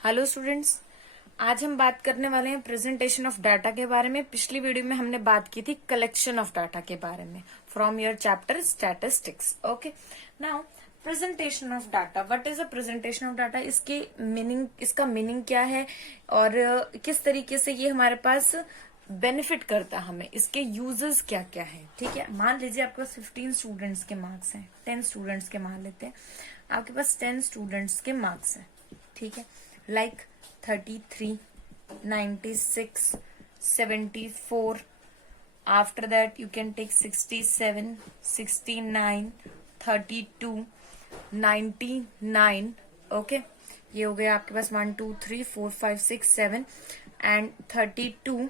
Hello students, आज हम बात करने वाले हैं प्रेजेंटेशन ऑफ डाटा के बारे में। पिछली वीडियो में हमने बात की थी कलेक्शन ऑफ डाटा के बारे में from your chapter statistics. Okay, now presentation of data, what is a presentation of data, इसका मीनिंग क्या है और किस तरीके से ये हमारे पास बेनिफिट करता है हमें, इसके यूजेस क्या क्या है। ठीक है, मान लीजिए आपके पास 15 स्टूडेंट्स के मार्क्स हैं, 10 स्टूडेंट्स के मान लेते हैं, आपके पास 10 स्टूडेंट्स के मार्क्स हैं। ठीक है, like 33, 96, 74. After that you can take 67, 69, 32, 99. Okay, ये हो गया आपके पास 1 2 3 4 5 6 7 एंड 32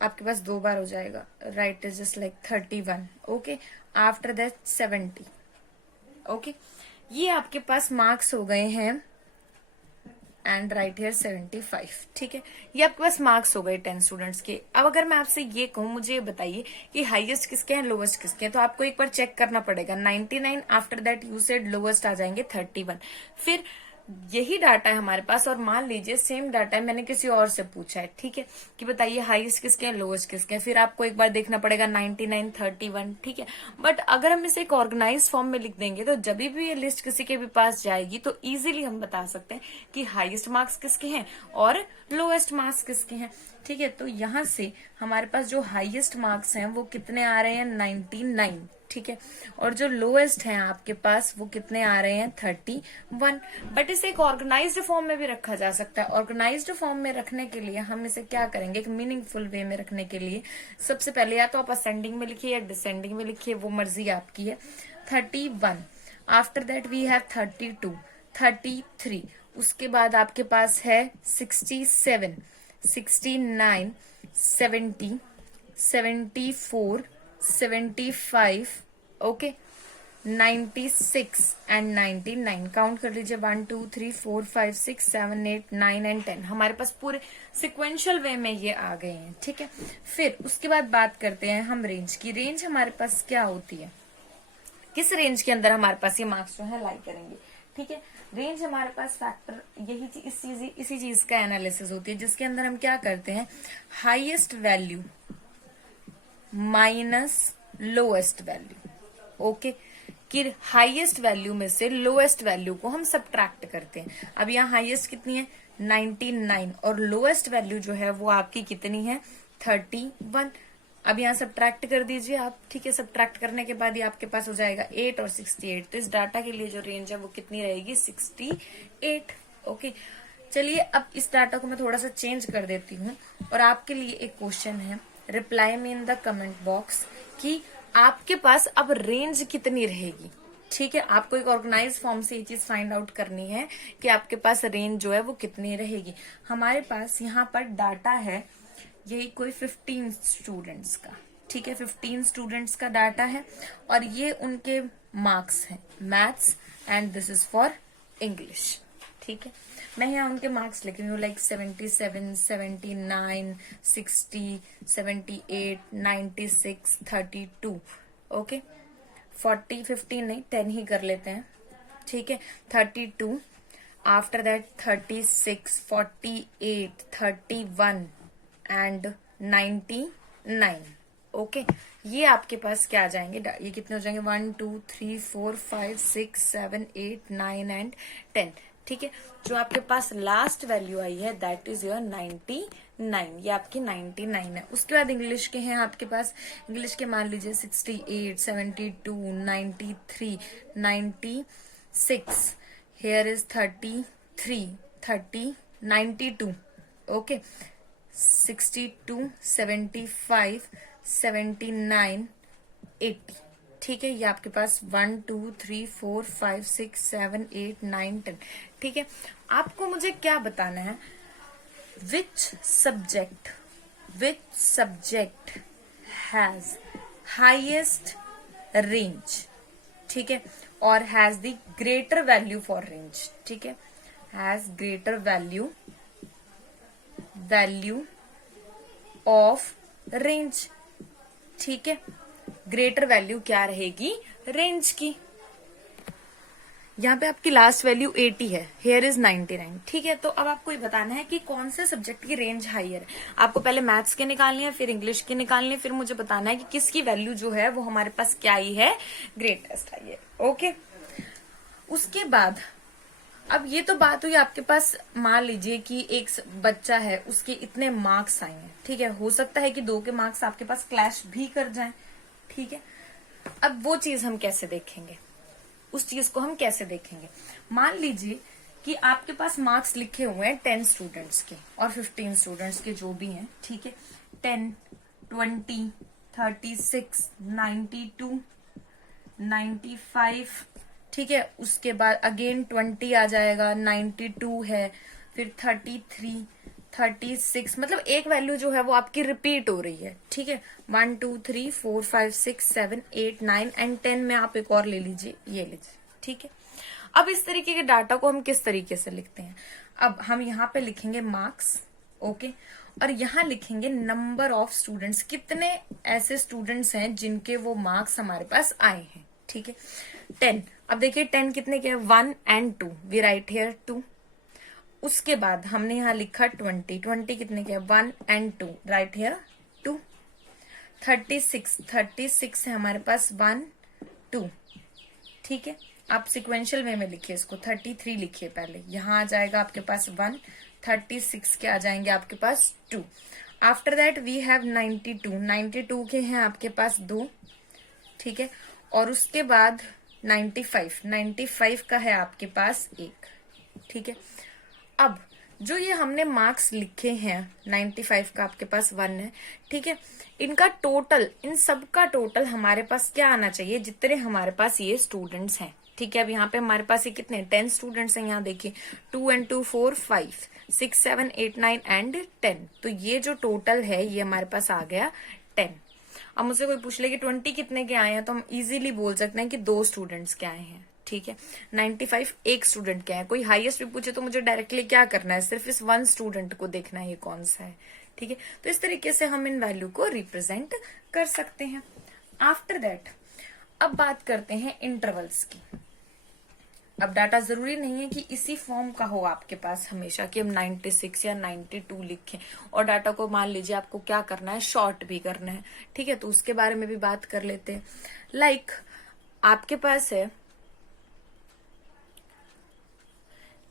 आपके पास दो बार हो जाएगा, right, is just like 31. Okay, after that 70. Okay, ये आपके पास मार्क्स हो गए हैं एंड राइट हियर 75. ठीक है, ये आपके पास मार्क्स हो गए 10 स्टूडेंट्स के। अब अगर मैं आपसे ये कहूं, मुझे ये बताइए कि हाईएस्ट किसके हैं, लोवेस्ट किसके हैं, तो आपको एक बार चेक करना पड़ेगा। 99, after that you said lowest आ जाएंगे 31। फिर यही डाटा है हमारे पास और मान लीजिए सेम डाटा है, मैंने किसी और से पूछा है, ठीक है, कि बताइए हाईएस्ट किसके हैं, लोवेस्ट किसके हैं, फिर आपको एक बार देखना पड़ेगा 99, 31. ठीक है, बट अगर हम इसे एक ऑर्गेनाइज फॉर्म में लिख देंगे तो जब भी ये लिस्ट किसी के भी पास जाएगी तो इजीली हम बता सकते हैं कि हाईएस्ट मार्क्स किसके हैं और लोएस्ट मार्क्स किसके हैं। ठीक है, तो यहां से हमारे पास जो हाईएस्ट मार्क्स हैं वो कितने आ रहे हैं, 99. ठीक है, और जो लोएस्ट हैं आपके पास वो कितने आ रहे हैं, 31. बट इसे एक ऑर्गेनाइज्ड फॉर्म में भी रखा जा सकता है। ऑर्गेनाइज्ड फॉर्म में रखने के लिए हम इसे क्या करेंगे, एक मीनिंगफुल वे में रखने के लिए सबसे पहले या तो आप असेंडिंग में लिखिए या डिसेंडिंग में लिखिए, वो मर्जी आपकी है। 31, आफ्टर दैट वी हैव 32, 33, उसके बाद आपके पास है 67, 69, 70, 74, 75, ओके, 96 एंड 99. काउंट कर लीजिए, 1 2 3 4 5 6 7 8 9 एंड 10. हमारे पास पूरे सिक्वेंशियल वे में ये आ गए हैं। ठीक है, फिर उसके बाद बात करते हैं हम रेंज की। रेंज हमारे पास क्या होती है, किस रेंज के अंदर हमारे पास ये मार्क्स जो है लाई करेंगे। ठीक है, रेंज हमारे पास फैक्टर इसी चीज का एनालिसिस होती है, जिसके अंदर हम क्या करते हैं, highest value minus lowest value. Okay, कि हाईएस्ट वैल्यू में से लोएस्ट वैल्यू को हम सब्ट्रैक्ट करते हैं। अब यहाँ हाईएस्ट कितनी है, 99, और लोएस्ट वैल्यू जो है वो आपकी कितनी है, 31. अब यहाँ सब्ट्रैक्ट कर दीजिए आप। ठीक है, सब्ट्रैक्ट करने के बाद ये आपके पास हो जाएगा 8 और 68. तो इस डाटा के लिए जो रेंज है वो कितनी रहेगी, 68. ओके, चलिए अब इस डाटा को मैं थोड़ा सा चेंज कर देती हूँ और आपके लिए एक क्वेश्चन है, reply me in the comment box कि आपके पास अब रेंज कितनी रहेगी। ठीक है, आपको एक ऑर्गेनाइज फॉर्म से ये चीज फाइंड आउट करनी है कि आपके पास रेंज जो है वो कितनी रहेगी। हमारे पास यहाँ पर डाटा है यही कोई 15 स्टूडेंट्स का। ठीक है, 15 स्टूडेंट्स का डाटा है और ये उनके मार्क्स हैं, maths and this is for English. ठीक है, मैं यहाँ उनके मार्क्स लिख रही हूँ, लाइक 77, 79, 60, 78, 96, 32. ओके, 40, 15 नहीं, 10 ही कर लेते हैं। ठीक है, 32, आफ्टर दैट 36, 48, 31 एंड 99. ओके, ये आपके पास क्या आ जाएंगे, ये कितने हो जाएंगे, 1 2 3 4 5 6 7 8 9 एंड 10. ठीक है, जो आपके पास लास्ट वैल्यू आई है दैट इज योर 99. ये आपकी 99 है। उसके बाद इंग्लिश के हैं आपके पास, इंग्लिश के मान लीजिए 68, 72, 93, 96, हेयर इज 33, 30, 92. ओके, 62, 75, 79, 80. ठीक है, ये आपके पास 1 2 3 4 5 6 7 8 9 10. ठीक है, आपको मुझे क्या बताना है, which subject has highest range. ठीक है, और has the greater value for range. ठीक है, has greater value of range. ठीक है, ग्रेटर वैल्यू क्या रहेगी, रेंज की. यहाँ पे आपकी लास्ट वैल्यू 80 है, हेयर इज 99, ठीक है। तो अब आपको ये बताना है कि कौन से सब्जेक्ट की रेंज हायर है। आपको पहले मैथ्स के निकालनी है, फिर इंग्लिश के निकालनी है, फिर मुझे बताना है कि किसकी वैल्यू जो है वो हमारे पास क्या आई है, ग्रेटेस्ट आई है। ओके, उसके बाद अब ये तो बात हुई आपके पास, मान लीजिए कि एक बच्चा है, उसके इतने मार्क्स आए हैं, ठीक है। हो सकता है कि 2 के मार्क्स आपके पास क्लैश भी कर जाएं, ठीक है। अब वो चीज हम कैसे देखेंगे, उस चीज को हम कैसे देखेंगे। मान लीजिए कि आपके पास मार्क्स लिखे हुए हैं 10 स्टूडेंट्स के और 15 स्टूडेंट्स के, जो भी हैं, ठीक है। 10, 20, 36, 92, 95, ठीक है। उसके बाद अगेन 20 आ जाएगा, 92 है, फिर 33, 36, मतलब एक वैल्यू जो है वो आपकी रिपीट हो रही है, ठीक है। 1 2 3 4 5 6 7 8 9 एंड 10 में आप एक और ले लीजिए, ये लीजिए, ठीक है। अब इस तरीके के डाटा को हम किस तरीके से लिखते हैं, अब हम यहाँ पे लिखेंगे मार्क्स, ओके, और यहाँ लिखेंगे नंबर ऑफ स्टूडेंट्स, कितने ऐसे स्टूडेंट्स हैं जिनके वो मार्क्स हमारे पास आए हैं, ठीक है। 10, अब देखिए 10 कितने के, 1 एंड 2, वी राइट हियर 2। उसके बाद हमने यहाँ लिखा 20, 20 कितने के, 1 एंड 2, राइट हियर 2। 36, 36 है हमारे पास, 1 2, ठीक है। आप सिक्वेंशियल वे में लिखिए इसको, 33 लिखिए पहले, यहाँ आ जाएगा आपके पास 1, 36 के आ जाएंगे आपके पास 2। आफ्टर दैट वी हैव 92, 92 के हैं आपके पास 2, ठीक है। और उसके बाद 95, 95 का है आपके पास 1, ठीक है। अब जो ये हमने मार्क्स लिखे हैं, 95 का आपके पास 1 है, ठीक है। इनका टोटल, इन सब का टोटल हमारे पास क्या आना चाहिए, जितने हमारे पास ये स्टूडेंट्स हैं, ठीक है। अब यहाँ पे हमारे पास ये कितने 10 स्टूडेंट्स हैं, यहाँ देखिए 2 and 2 4 5 6 7 8 9 एंड 10, तो ये जो टोटल है ये हमारे पास आ गया 10। अब मुझसे कोई पूछ ले कि 20 कितने के आए हैं, तो हम इजीली बोल सकते हैं कि 2 स्टूडेंट्स के आए हैं, ठीक है। 95 एक स्टूडेंट के हैं। कोई हाईएस्ट भी पूछे तो मुझे डायरेक्टली क्या करना है, सिर्फ इस 1 स्टूडेंट को देखना है ये कौन सा है, ठीक है। तो इस तरीके से हम इन वैल्यू को रिप्रेजेंट कर सकते हैं। आफ्टर दैट अब बात करते हैं इंटरवल्स की। अब डाटा जरूरी नहीं है कि इसी फॉर्म का हो आपके पास हमेशा, कि हम 96 या 92 लिखें, और डाटा को मान लीजिए आपको क्या करना है, शॉर्ट भी करना है, ठीक है। तो उसके बारे में भी बात कर लेते हैं। लाइक आपके पास है,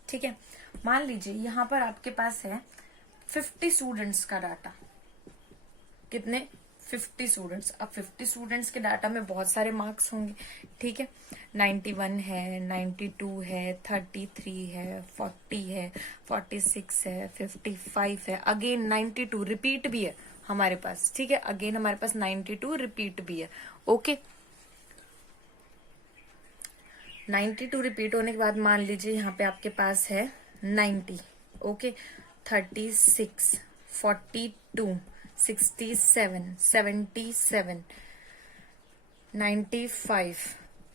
ठीक है, मान लीजिए यहाँ पर आपके पास है 50 स्टूडेंट्स का डाटा, कितने 50 स्टूडेंट्स। अब 50 स्टूडेंट्स के डाटा में बहुत सारे मार्क्स होंगे, ठीक है। 91 है, 92 है, 33 है, 40 है, 46 है, 55 है, अगेन 92 रिपीट भी है हमारे पास, ठीक है। अगेन हमारे पास 92 रिपीट भी है, ओके। 92 रिपीट होने के बाद मान लीजिए यहाँ पे आपके पास है 90, ओके, 36, 42, 67, 77, 95,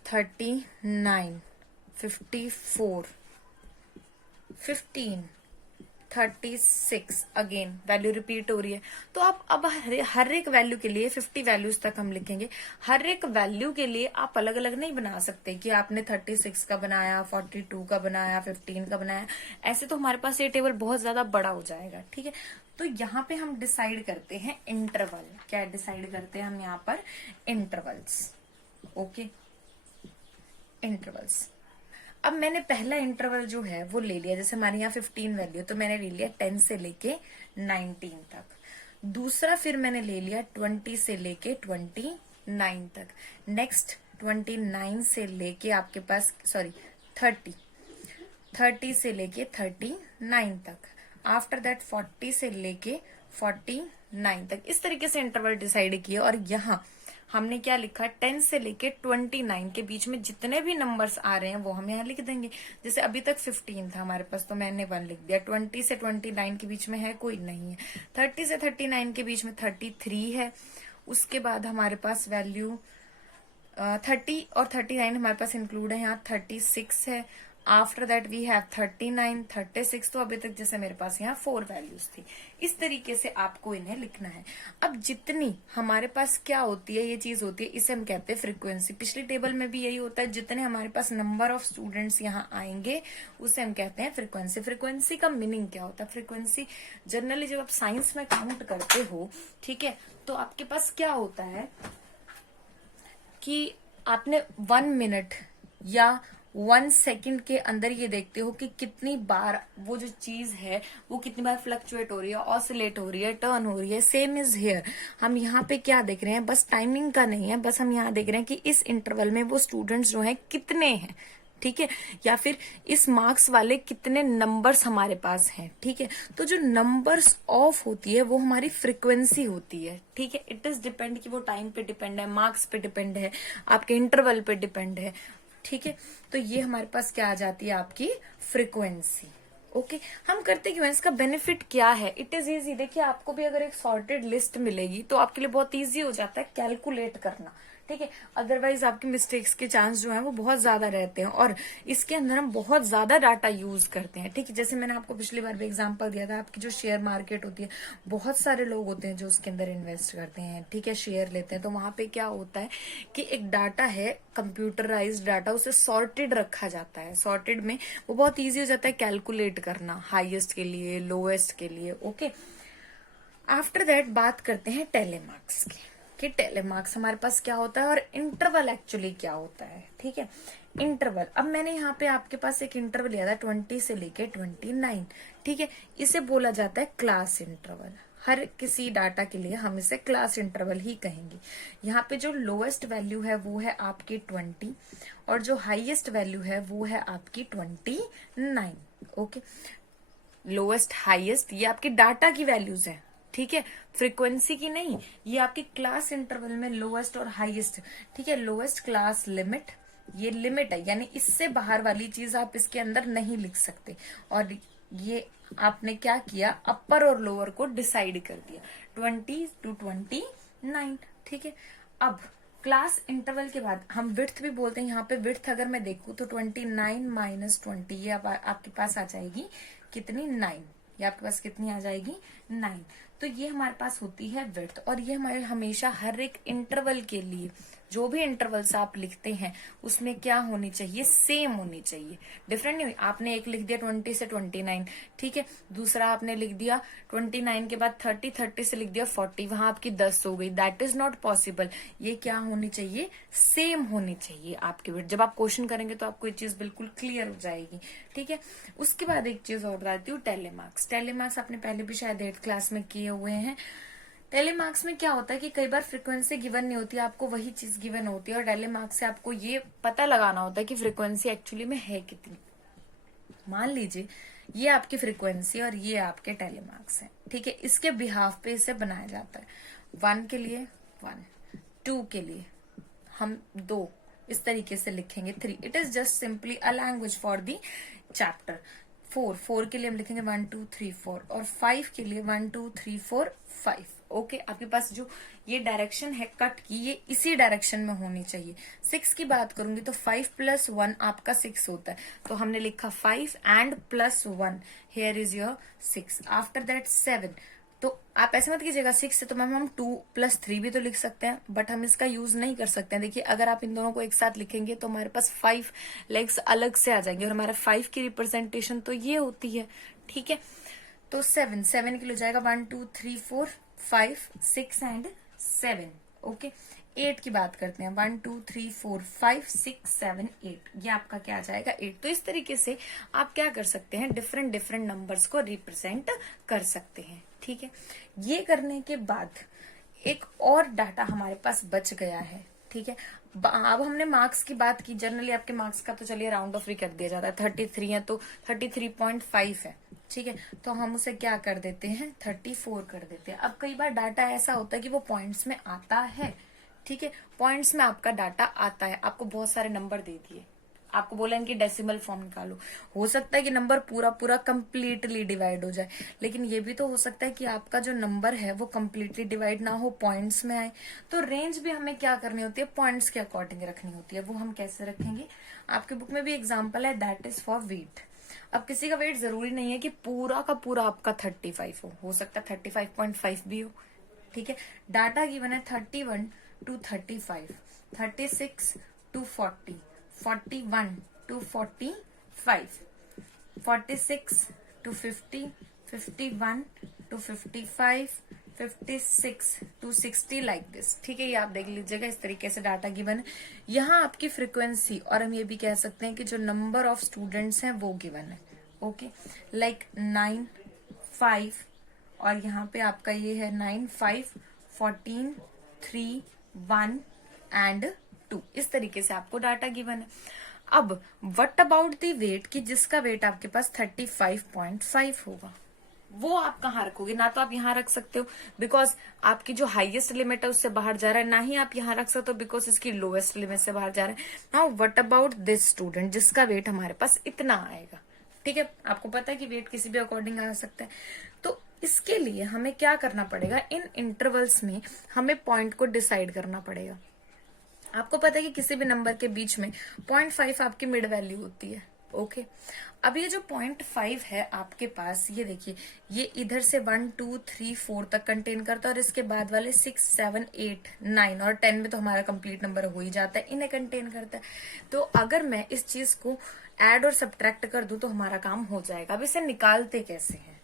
39, 54, 15, 36, अगेन वैल्यू रिपीट हो रही है। तो आप अब हर एक वैल्यू के लिए 50 वैल्यूज तक हम लिखेंगे। हर एक वैल्यू के लिए आप अलग अलग नहीं बना सकते कि आपने 36 का बनाया, 42 का बनाया, 15 का बनाया, ऐसे तो हमारे पास ये टेबल बहुत ज्यादा बड़ा हो जाएगा, ठीक है। तो यहाँ पे हम डिसाइड करते हैं इंटरवल। क्या डिसाइड करते हैं हम यहाँ पर, इंटरवल्स, ओके, इंटरवल्स। अब मैंने पहला इंटरवल जो है वो ले लिया, जैसे हमारे यहाँ 15 वैल्यू, तो मैंने ले लिया 10 से लेके 19 तक। दूसरा फिर मैंने ले लिया 20 से लेके 29 तक। नेक्स्ट 29 से लेके आपके पास 30 से लेके 39 तक। आफ्टर दैट 40 से लेके 49 तक। इस तरीके से इंटरवल डिसाइड किया। और यहाँ हमने क्या लिखा, 10 से लेके 29 के बीच में जितने भी नंबर्स आ रहे हैं वो हम यहाँ लिख देंगे। जैसे अभी तक 15 था हमारे पास, तो मैंने 1 लिख दिया। 20 से 29 के बीच में है, कोई नहीं है। 30 से 39 के बीच में 33 है। उसके बाद हमारे पास वैल्यू 30 और 39 हमारे पास इंक्लूड है, यहाँ 36 है। After that we have 39, 36। तो अभी तक जैसे मेरे पास यहाँ 4 वैल्यूज थी। इस तरीके से आपको इन्हें लिखना है। अब जितनी हमारे पास क्या होती है, ये चीज होती है, इसे हम कहते हैं फ्रीक्वेंसी। पिछली टेबल में भी यही होता है, जितने हमारे पास नंबर ऑफ स्टूडेंट्स यहाँ आएंगे उसे हम कहते हैं फ्रीक्वेंसी। फ्रीक्वेंसी का मीनिंग क्या होता है? फ्रीक्वेंसी जनरली जब आप साइंस में काउंट करते हो, ठीक है, तो आपके पास क्या होता है कि आपने 1 मिनट या 1 सेकंड के अंदर ये देखते हो कि कितनी बार वो जो चीज है वो कितनी बार फ्लक्चुएट हो रही है, ऑसिलेट हो रही है, टर्न हो रही है। Same is here. हम यहाँ पे क्या देख रहे हैं? बस टाइमिंग का नहीं है, बस हम यहाँ देख रहे हैं कि इस इंटरवल में वो स्टूडेंट्स जो हैं कितने हैं, ठीक है, या फिर इस मार्क्स वाले कितने नंबर्स हमारे पास हैं, ठीक है। तो जो नंबर्स ऑफ होती है वो हमारी फ्रीक्वेंसी होती है, ठीक है। इट इज डिपेंड कि वो टाइम पे डिपेंड है, मार्क्स पे डिपेंड है, आपके इंटरवल पे डिपेंड है, ठीक है। तो ये हमारे पास क्या आ जाती है? आपकी फ्रीक्वेंसी। ओके, हम करते क्यों हैं? इसका बेनिफिट क्या है? It is easy. देखिए, आपको भी अगर एक सॉर्टेड लिस्ट मिलेगी तो आपके लिए बहुत इजी हो जाता है कैलकुलेट करना, ठीक है। अदरवाइज आपकी मिस्टेक्स के चांस जो है वो बहुत ज्यादा रहते हैं, और इसके अंदर हम बहुत ज्यादा डाटा यूज करते हैं, ठीक है। जैसे मैंने आपको पिछली बार भी एग्जांपल दिया था, आपकी जो शेयर मार्केट होती है, बहुत सारे लोग होते हैं जो उसके अंदर इन्वेस्ट करते हैं, ठीक है, शेयर लेते हैं। तो वहां पे क्या होता है कि एक डाटा है, कंप्यूटराइज डाटा, उसे सॉर्टेड रखा जाता है। सॉर्टेड में वो बहुत ईजी हो जाता है कैलकुलेट करना, हाईएस्ट के लिए, लोएस्ट के लिए। ओके, आफ्टर दैट बात करते हैं टेलीमार्क्स की, कि टेलीमार्क्स हमारे पास क्या होता है और इंटरवल एक्चुअली क्या होता है, ठीक है। इंटरवल, अब मैंने यहाँ पे आपके पास एक इंटरवल लिया था 20 से लेके 29, ठीक है। इसे बोला जाता है क्लास इंटरवल। हर किसी डाटा के लिए हम इसे क्लास इंटरवल ही कहेंगे। यहाँ पे जो लोएस्ट वैल्यू है वो है आपकी 20, और जो हाईएस्ट वैल्यू है वो है आपकी 29। ओके, लोएस्ट हाईएस्ट ये आपकी डाटा की वैल्यूज है, ठीक है, फ्रीक्वेंसी की नहीं। ये आपकी क्लास इंटरवल में लोएस्ट और हाईएस्ट, ठीक है। लोएस्ट क्लास लिमिट, ये लिमिट है, यानी इससे बाहर वाली चीज आप इसके अंदर नहीं लिख सकते। और ये आपने क्या किया? अपर और लोअर को डिसाइड कर दिया, 20 to 29, ठीक है। अब क्लास इंटरवल के बाद हम विड्थ भी बोलते हैं। यहाँ पे विड्थ अगर मैं देखूं तो 29 माइनस 20, ये अब आपके पास आ जाएगी कितनी? 9। ये आपके पास कितनी आ जाएगी? 9। तो ये हमारे पास होती है विड्थ, और ये हमारे हमेशा हर एक इंटरवल के लिए, जो भी इंटरवल्स आप लिखते हैं उसमें क्या होनी चाहिए? सेम होनी चाहिए, डिफरेंट नहीं हुई। आपने एक लिख दिया 20 से 29, ठीक है, दूसरा आपने लिख दिया 29 के बाद 30, 30 से लिख दिया 40, वहां आपकी 10 हो गई। That is not possible. ये क्या होनी चाहिए? सेम होनी चाहिए आपकी विड्थ। जब आप क्वेश्चन करेंगे तो आपको ये चीज बिल्कुल क्लियर हो जाएगी, ठीक है। उसके बाद एक चीज और बताती हूँ, टेलीमार्क्स। टेलीमार्क्स आपने पहले भी शायद 8th क्लास में किए हुए हैं। टेलीमार्क्स में क्या होता है कि कई बार फ्रीक्वेंसी गिवन नहीं होती, आपको वही चीज गिवन होती है, और टेलीमार्क्स से आपको ये पता लगाना होता है कि फ्रीक्वेंसी एक्चुअली में है कितनी। मान लीजिए ये आपकी फ्रीक्वेंसी और ये आपके टेलीमार्क्स है, ठीक है। इसके बिहाफ पे इसे बनाया जाता है। 1 के लिए 1, 2 के लिए हम 2 इस तरीके से लिखेंगे, 3। It is just simply a language for the chapter. 4 के लिए हम लिखेंगे 1 2 3 4, और 5 के लिए 1 2 3 4 5। ओके, आपके पास जो ये डायरेक्शन है कट की, ये इसी डायरेक्शन में होनी चाहिए। 6 की बात करूंगी तो 5 + 1 आपका 6 होता है, तो हमने लिखा 5 and +1, here is your 6। After that 7, तो आप ऐसे मत कीजिएगा 6 से तो मैम हम 2 + 3 भी तो लिख सकते हैं, बट हम इसका यूज नहीं कर सकते हैं। देखिए, अगर आप इन दोनों को एक साथ लिखेंगे तो हमारे पास 5 लेग्स अलग से आ जाएंगे, और हमारा 5 की रिप्रेजेंटेशन तो ये होती है, ठीक है। तो 7 के लिए जाएगा 1 2 3 4 5 6 एंड 7। ओके, 8 की बात करते हैं, 1 2 3 4 5 6 7 8, ये आपका क्या आ जाएगा? 8। तो इस तरीके से आप क्या कर सकते हैं? डिफरेंट डिफरेंट नंबर्स को रिप्रेजेंट कर सकते हैं, ठीक है। ये करने के बाद एक और डाटा हमारे पास बच गया है, ठीक है। अब हमने मार्क्स की बात की। जनरली आपके मार्क्स का तो चलिए राउंड ऑफ भी कर दिया जाता है, 33 है तो 33.5 है, ठीक है। तो हम उसे क्या कर देते हैं? 34 कर देते हैं। अब कई बार डाटा ऐसा होता है कि वो पॉइंट्स में आता है, ठीक है, पॉइंट्स में आपका डाटा आता है, आपको बहुत सारे नंबर दे दिए, आपको बोला इनकी डेसिमल फॉर्म निकालो। हो सकता है कि नंबर पूरा पूरा कंप्लीटली डिवाइड हो जाए, लेकिन ये भी तो हो सकता है कि आपका जो नंबर है वो कंप्लीटली डिवाइड ना हो, पॉइंट्स में आए। तो रेंज भी हमें क्या करनी होती है, पॉइंट्स के अकॉर्डिंग रखनी होती है। वो हम कैसे रखेंगे, आपके बुक में भी एग्जाम्पल है, दैट इज फॉर वेट। अब किसी का वेट जरूरी नहीं है कि पूरा का पूरा आपका 35 हो सकता है 35.5 भी हो। ठीक है, डाटा गिवन है 31 to 35, 36 to 40, 41 to 45, 46 to 50, 51 to 55, 56 to 60 like this. ठीक है, ये आप देख लीजिएगा, इस तरीके से डाटा गिवन है। यहाँ आपकी फ्रीक्वेंसी, और हम ये भी कह सकते हैं कि जो नंबर ऑफ स्टूडेंट्स हैं वो गिवन है। ओके, लाइक 9, 5, और यहाँ पे आपका ये है 9, 5, 14, 3, 1 एंड 2। इस तरीके से आपको डाटा गिवन है। अब व्हाट अबाउट द वेट, कि जिसका वेट आपके पास 35.5 होगा, वो आप कहाँ रखोगे? ना तो आप यहाँ रख सकते हो बिकॉज आपकी जो हाईएस्ट लिमिट है उससे बाहर जा रहा है, ना ही आप यहाँ रख सकते हो बिकॉज इसकी लोएस्ट लिमिट से बाहर जा रहा है। Now what about this student जिसका वेट हमारे पास इतना आएगा। ठीक है, आपको पता है कि वेट किसी भी अकॉर्डिंग आ सकता है। तो इसके लिए हमें क्या करना पड़ेगा, इन इंटरवल्स में हमें पॉइंट को डिसाइड करना पड़ेगा। आपको पता है कि किसी भी नंबर के बीच में 0.5 आपकी मिड वैल्यू होती है। ओके, अब ये जो 0.5 है आपके पास, ये देखिए, ये इधर से 1, 2, 3, 4 तक कंटेन करता है, और इसके बाद वाले 6, 7, 8, 9 और 10 में तो हमारा कंप्लीट नंबर हो ही जाता है, इन्हें कंटेन करता है। तो अगर मैं इस चीज को ऐड और सब्ट्रैक्ट कर दूं तो हमारा काम हो जाएगा। अब इसे निकालते कैसे हैं,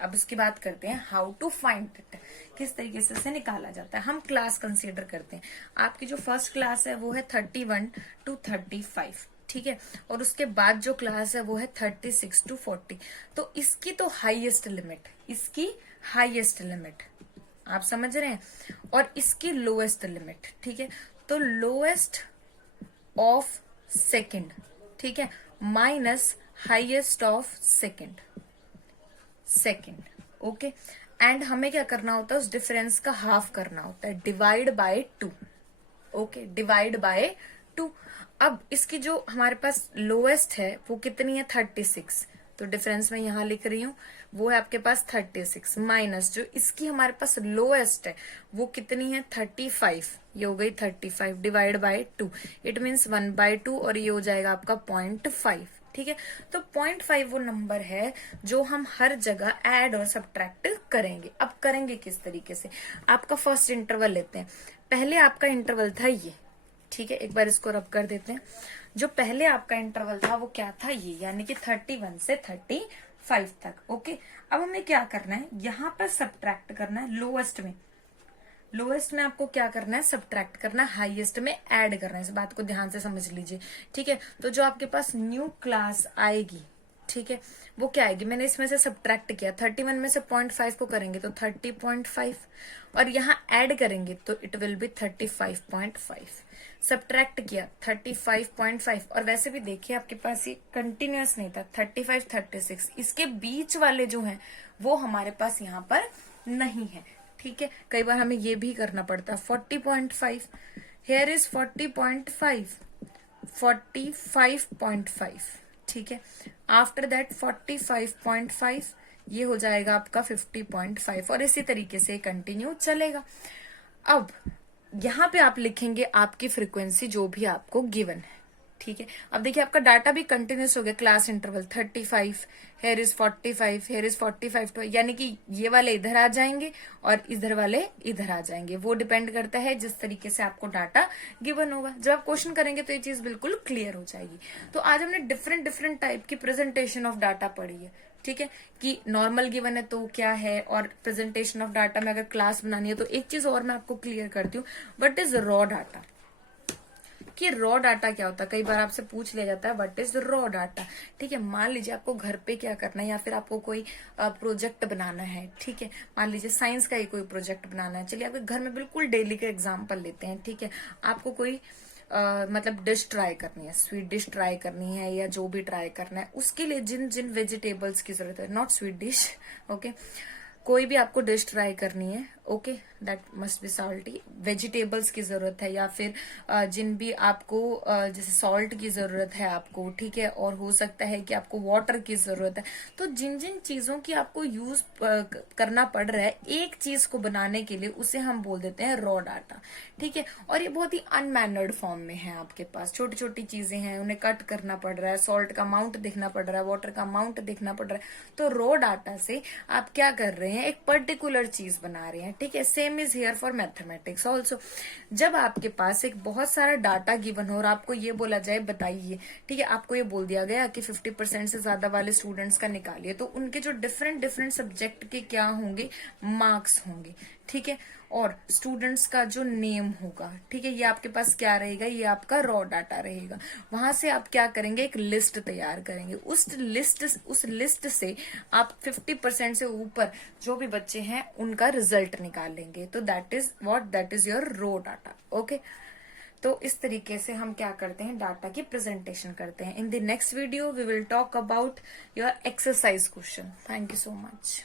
अब इसकी बात करते हैं, हाउ टू फाइंड इट, किस तरीके से इसे निकाला जाता है। हम क्लास कंसीडर करते हैं, आपकी जो फर्स्ट क्लास है वो है 31 to 35, ठीक है, और उसके बाद जो क्लास है वो है 36 to 40। तो इसकी तो हाईएस्ट लिमिट, इसकी हाईएस्ट लिमिट आप समझ रहे हैं, और इसकी लोएस्ट लिमिट। ठीक है, तो लोएस्ट ऑफ सेकंड, ठीक है, minus highest of second. Okay, and हमें क्या करना होता है, उस डिफरेंस का हाफ करना होता है, divide by 2। Okay, divide by 2। अब इसकी जो हमारे पास लोएस्ट है वो कितनी है, 36, तो डिफरेंस में यहां लिख रही हूं, वो है आपके पास 36, माइनस जो इसकी हमारे पास लोएस्ट है वो कितनी है, 35, ये हो गई 35, डिवाइड बाय 2, इट मीन्स 1/2, और ये हो जाएगा आपका 0.5। ठीक है, तो 0.5 वो नंबर है जो हम हर जगह ऐड और सब्ट्रैक्ट करेंगे। अब करेंगे किस तरीके से, आपका फर्स्ट इंटरवल लेते हैं। पहले आपका इंटरवल था ये, ठीक है, एक बार इसको रब कर देते हैं। जो पहले आपका इंटरवल था वो क्या था, ये, यानी कि 31 से 35 तक। ओके, अब हमें क्या करना है, यहां पर सब्ट्रैक्ट करना है लोएस्ट में। लोएस्ट में आपको क्या करना है, सब्ट्रैक्ट करना है, हाईएस्ट में ऐड करना है। इस बात को ध्यान से समझ लीजिए। ठीक है, तो जो आपके पास न्यू क्लास आएगी, ठीक है, वो क्या आएगी, मैंने इसमें से सब्ट्रैक्ट किया, 31 में से 0.5 को करेंगे तो 30.5, और यहाँ ऐड करेंगे तो इट विल बी 35.5। सब्ट्रैक्ट किया 35.5, और वैसे भी देखिए आपके पास ये कंटिन्यूअस नहीं था, 35, 36, इसके बीच वाले जो हैं वो हमारे पास यहाँ पर नहीं है। ठीक है, कई बार हमें ये भी करना पड़ता है, 40.5, हेयर इज 40.5, 45.5, ठीक है, आफ्टर दैट 45.5, ये हो जाएगा आपका 50.5, और इसी तरीके से कंटिन्यू चलेगा। अब यहां पे आप लिखेंगे आपकी फ्रीक्वेंसी जो भी आपको गिवन है। ठीक है, अब देखिए आपका डाटा भी कंटिन्यूस हो गया, class interval 35, here is 45, here is 45 to, यानी कि ये वाले इधर आ जाएंगे और इधर वाले इधर आ जाएंगे। वो डिपेंड करता है जिस तरीके से आपको डाटा गिवन होगा। जब आप क्वेश्चन करेंगे तो ये चीज बिल्कुल क्लियर हो जाएगी। तो आज हमने डिफरेंट टाइप की प्रेजेंटेशन ऑफ डाटा पढ़ी है। ठीक है, कि नॉर्मल गिवन है तो क्या है, और प्रेजेंटेशन ऑफ डाटा में अगर क्लास बनानी है तो एक चीज और मैं आपको क्लियर करती हूँ, व्हाट इज रॉ डाटा, कि रॉ डाटा क्या होता है। कई बार आपसे पूछ लिया जाता है व्हाट इज रॉ डाटा। ठीक है, मान लीजिए आपको घर पे क्या करना है, या फिर आपको कोई प्रोजेक्ट बनाना है। ठीक है, मान लीजिए साइंस का ही कोई प्रोजेक्ट बनाना है। चलिए आपके घर में बिल्कुल डेली का एग्जाम्पल लेते हैं। ठीक है, आपको कोई मतलब डिश ट्राई करनी है, स्वीट डिश ट्राई करनी है, या जो भी ट्राई करना है, उसके लिए जिन जिन वेजिटेबल्स की जरूरत है, नॉट स्वीट डिश, ओके, कोई भी आपको डिश ट्राई करनी है, okay, that must be salty, vegetables की जरूरत है या फिर जिन भी आपको जैसे सॉल्ट की जरूरत है आपको, ठीक है, और हो सकता है कि आपको वाटर की जरूरत है। तो जिन जिन चीजों की आपको यूज करना पड़ रहा है एक चीज को बनाने के लिए, उसे हम बोल देते हैं रॉ डाटा, ठीक है। और ये बहुत ही अनमैनर्ड फॉर्म में है, आपके पास छोटी छोटी चीजें हैं, उन्हें कट करना पड़ रहा है, सॉल्ट का अमाउंट देखना पड़ रहा है, वाटर का अमाउंट देखना पड़ रहा है। तो रॉ डाटा से आप क्या कर रहे हैं, एक पर्टिकुलर चीज बना रहे हैं, ठीक है। Same is here for mathematics also. जब आपके पास एक बहुत सारा डाटा गिवन हो और आपको ये बोला जाए बताइए, ठीक है, आपको ये बोल दिया गया कि 50% से ज्यादा वाले स्टूडेंट्स का निकालिए, तो उनके जो डिफरेंट डिफरेंट सब्जेक्ट के क्या होंगे, मार्क्स होंगे, ठीक है, और स्टूडेंट्स का जो नेम होगा, ठीक है, ये आपके पास क्या रहेगा, ये आपका रॉ डाटा रहेगा। वहां से आप क्या करेंगे, एक लिस्ट तैयार करेंगे। उस लिस्ट से आप 50% से ऊपर जो भी बच्चे हैं उनका रिजल्ट निकाल लेंगे। तो that is your raw data, okay. तो इस तरीके से हम क्या करते हैं, डाटा की प्रेजेंटेशन करते हैं। In the next video we will talk about your exercise question. Thank you so much.